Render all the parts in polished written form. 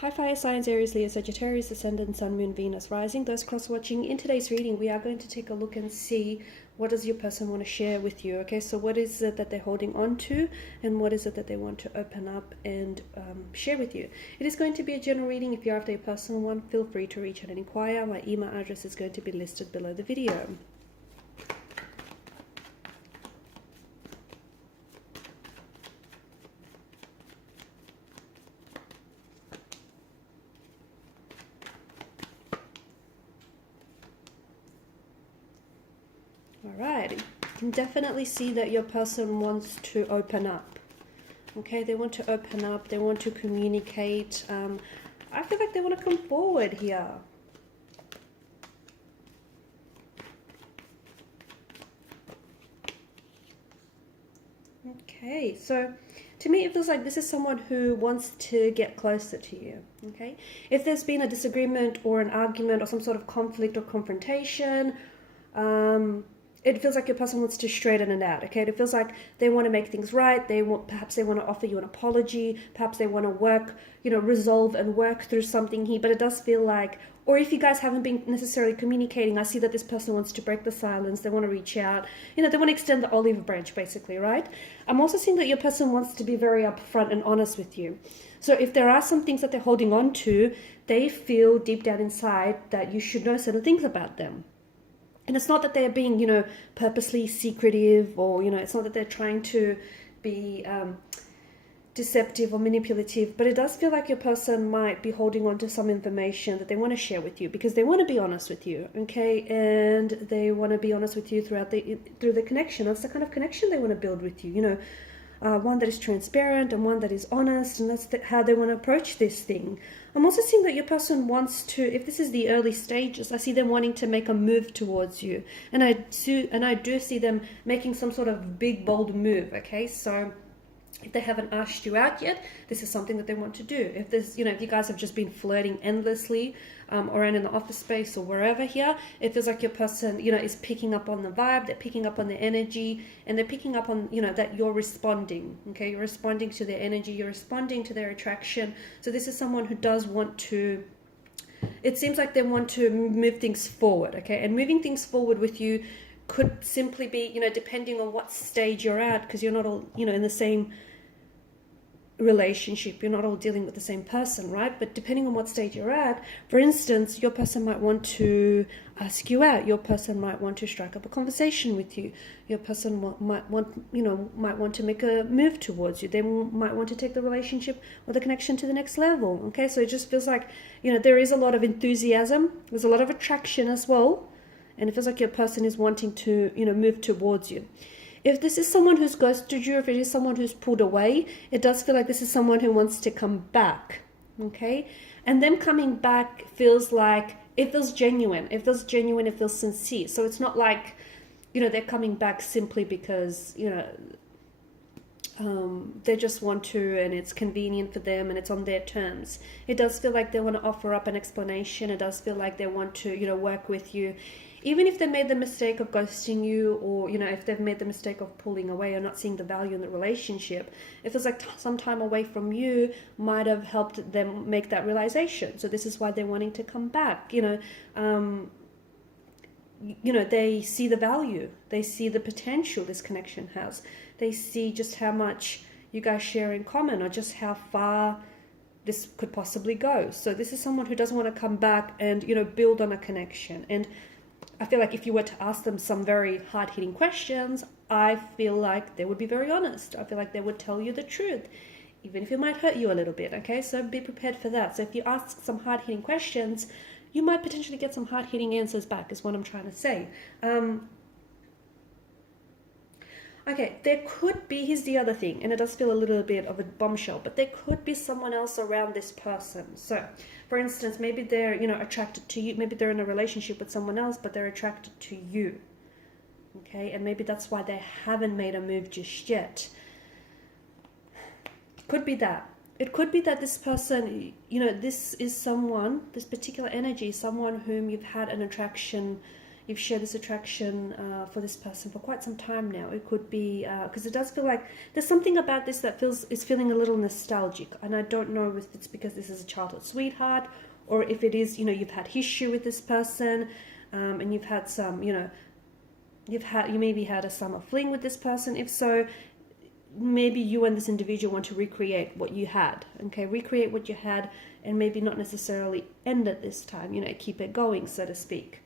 Hi fire signs, Aries, Leo, Sagittarius, Ascendant, Sun, Moon, Venus, Rising. Those cross-watching, in today's reading, we are going to take a look and see what does your person want to share with you, okay? So what is it that they're holding on to, and what is it that they want to open up and share with you? It is going to be a general reading. If you're after a personal one, feel free to reach out and inquire. My email address is going to be listed below the video. Alright, you can definitely see that your person wants to open up. Okay, they want to open up, they want to communicate. I feel like they want to come forward here. Okay, so to me it feels like this is someone who wants to get closer to you. Okay, if there's been a disagreement or an argument or some sort of conflict or confrontation, it feels like your person wants to straighten it out. Okay, it feels like they want to make things right. Perhaps they want to offer you an apology. Perhaps they want to work, resolve and work through something here. But it does feel like, or if you guys haven't been necessarily communicating, I see that this person wants to break the silence. They want to reach out. They want to extend the olive branch, basically, right? I'm also seeing that your person wants to be very upfront and honest with you. So if there are some things that they're holding on to, they feel deep down inside that you should know certain things about them. And it's not that they're being, purposely secretive, or, it's not that they're trying to be deceptive or manipulative, but it does feel like your person might be holding on to some information that they want to share with you because they want to be honest with you, okay? And they want to be honest with you through the connection. That's the kind of connection they want to build with you, one that is transparent and one that is honest, and that's how they want to approach this thing. I'm also seeing that your person wants to, if this is the early stages, I see them wanting to make a move towards you, and I do see them making some sort of big, bold move, okay? So if they haven't asked you out yet, this is something that they want to do. If there's, if you guys have just been flirting endlessly around in the office space or wherever here, it feels like your person, is picking up on the vibe, they're picking up on the energy, and they're picking up on, that you're responding, okay? You're responding to their energy, you're responding to their attraction. So this is someone who does want to, it seems like they want to move things forward, okay? And moving things forward with you could simply be, depending on what stage you're at, because you're not all, in the same relationship, you're not all dealing with the same person, right? But depending on what stage you're at, for instance, your person might want to ask you out, your person might want to strike up a conversation with you, your person might want to make a move towards you, they might want to take the relationship or the connection to the next level, okay? So it just feels like, there is a lot of enthusiasm, there's a lot of attraction as well, and it feels like your person is wanting to, move towards you. If this is someone who's ghosted you, if it is someone who's pulled away, it does feel like this is someone who wants to come back, okay? And them coming back feels like, it feels genuine. It feels genuine, it feels sincere. So it's not like, they're coming back simply because, they just want to and it's convenient for them and it's on their terms. It does feel like they want to offer up an explanation. It does feel like they want to, work with you. Even if they made the mistake of ghosting you, or, if they've made the mistake of pulling away or not seeing the value in the relationship, it feels like some time away from you might have helped them make that realization. So this is why they're wanting to come back. They see the value. They see the potential this connection has. They see just how much you guys share in common, or just how far this could possibly go. So this is someone who doesn't want to come back and, build on a connection. And I feel like if you were to ask them some very hard-hitting questions, I feel like they would be very honest. I feel like they would tell you the truth, even if it might hurt you a little bit, okay? So be prepared for that. So if you ask some hard-hitting questions, you might potentially get some hard-hitting answers back, is what I'm trying to say. Okay, there could be, here's the other thing, and it does feel a little bit of a bombshell, but there could be someone else around this person. So, for instance, maybe they're, attracted to you. Maybe they're in a relationship with someone else, but they're attracted to you. Okay, and maybe that's why they haven't made a move just yet. Could be that. It could be that this person, this is someone, this particular energy, someone whom you've had an attraction, you've shared this attraction for this person for quite some time now. It could be because it does feel like there's something about this that is feeling a little nostalgic, and I don't know if it's because this is a childhood sweetheart, or if it is, you know, you've had history with this person, and you've had some, you know, you maybe had a summer fling with this person. If so, maybe you and this individual want to recreate what you had, okay? Recreate what you had, and maybe not necessarily end it this time, you know, keep it going, so to speak.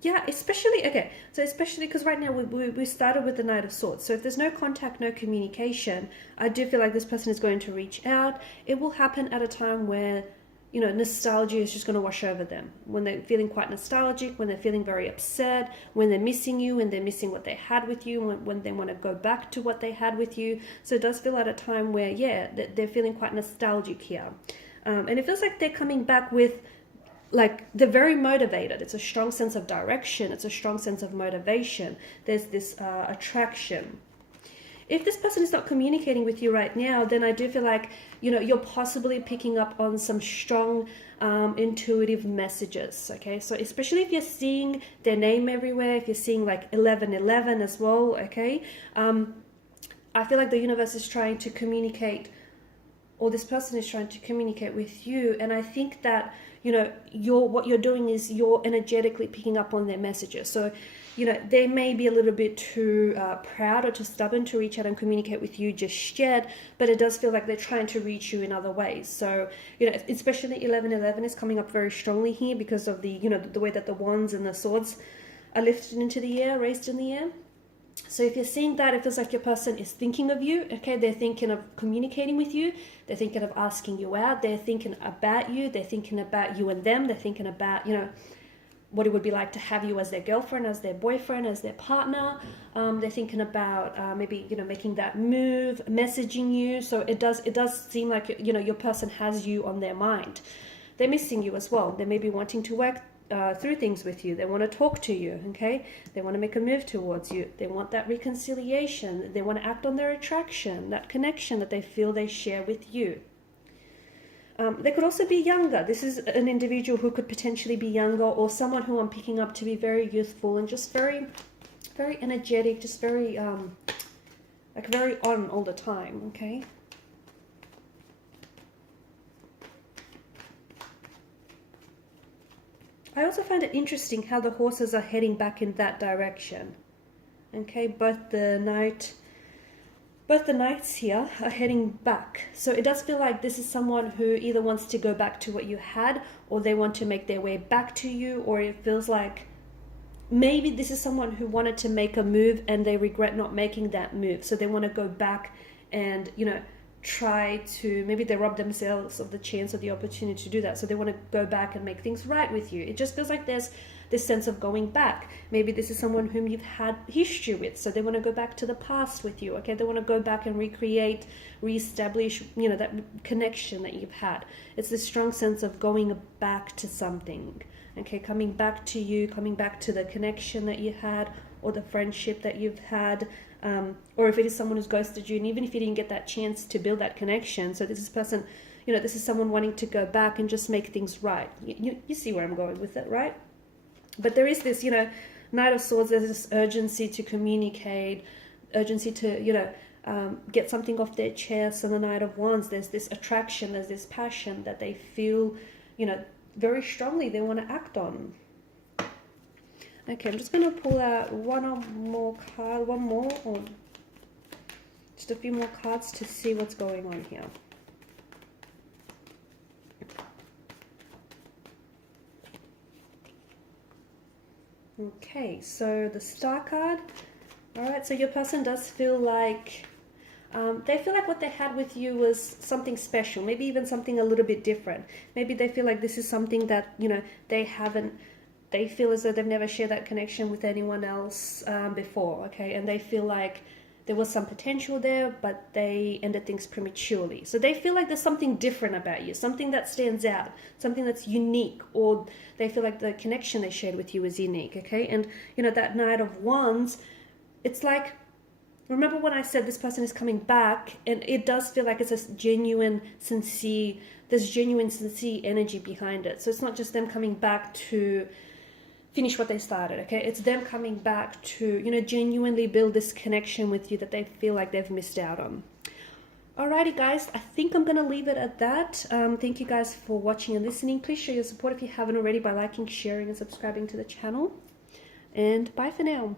Yeah, especially, okay, so especially because right now we started with the Knight of Swords. So if there's no contact, no communication, I do feel like this person is going to reach out. It will happen at a time where, you know, nostalgia is just going to wash over them. When they're feeling quite nostalgic, when they're feeling very upset, when they're missing you, when they're missing what they had with you, when they want to go back to what they had with you. So it does feel at a time where, yeah, they're feeling quite nostalgic here. And it feels like they're coming back with, like, they're very motivated. It's a strong sense of direction. It's a strong sense of motivation. There's this attraction. If this person is not communicating with you right now, then I do feel like, you know, you're possibly picking up on some strong intuitive messages, okay? So especially if you're seeing their name everywhere, if you're seeing like 1111 as well, okay? I feel like the universe is trying to communicate, or this person is trying to communicate with you, and I think that, you know, what you're doing is you're energetically picking up on their messages. So, you know, they may be a little bit too proud or too stubborn to reach out and communicate with you just yet, but it does feel like they're trying to reach you in other ways. So, you know, especially 1111 is coming up very strongly here because of the, you know, the way that the wands and the swords are lifted into the air, raised in the air. So if you're seeing that, it feels like your person is thinking of you, okay? They're thinking of communicating with you. They're thinking of asking you out. They're thinking about you. They're thinking about you and them. They're thinking about, you know, what it would be like to have you as their girlfriend, as their boyfriend, as their partner. They're thinking about maybe, you know, making that move, messaging you. So it does seem like, you know, your person has you on their mind. They're missing you as well. They may be wanting to work through things with you. They want to talk to you, okay? They want to make a move towards you. They want that reconciliation. They want to act on their attraction, that connection that they feel they share with you. They could also be younger. This is an individual who could potentially be younger, or someone who I'm picking up to be very youthful and just very, very energetic, just very, like very on all the time, okay? I also find it interesting how the horses are heading back in that direction. Okay, both the knights here are heading back. So it does feel like this is someone who either wants to go back to what you had, or they want to make their way back to you, or it feels like maybe this is someone who wanted to make a move and they regret not making that move. So they want to go back and, you know, try to, maybe they rob themselves of the chance or the opportunity to do that. So they want to go back and make things right with you. It just feels like there's this sense of going back. Maybe this is someone whom you've had history with, so they want to go back to the past with you, okay? They want to go back and recreate, reestablish, you know, that connection that you've had. It's this strong sense of going back to something, okay? Coming back to you, coming back to the connection that you had, or the friendship that you've had, or if it is someone who's ghosted you, and even if you didn't get that chance to build that connection, so this is person, you know, this is someone wanting to go back and just make things right. You see where I'm going with it, right? But there is this, you know, Knight of Swords, there's this urgency to communicate, urgency to, you know, get something off their chest. And the Knight of Wands, there's this attraction, there's this passion that they feel, you know, very strongly they want to act on. Okay, I'm just going to pull out one more, or just a few more cards to see what's going on here. Okay, so the Star card. All right, so your person does feel like, they feel like what they had with you was something special, maybe even something a little bit different. Maybe they feel like this is something that, you know, they feel as though they've never shared that connection with anyone else before, okay? And they feel like there was some potential there, but they ended things prematurely. So they feel like there's something different about you, something that stands out, something that's unique, or they feel like the connection they shared with you is unique, okay? And, you know, that Knight of Wands, it's like Remember when I said this person is coming back, and it does feel like it's a genuine, sincere, there's genuine, sincere energy behind it. So it's not just them coming back to finish what they started, okay? It's them coming back to, you know, genuinely build this connection with you that they feel like they've missed out on. Alrighty guys, I think I'm going to leave it at that. Thank you guys for watching and listening. Please show your support if you haven't already by liking, sharing and subscribing to the channel. And bye for now.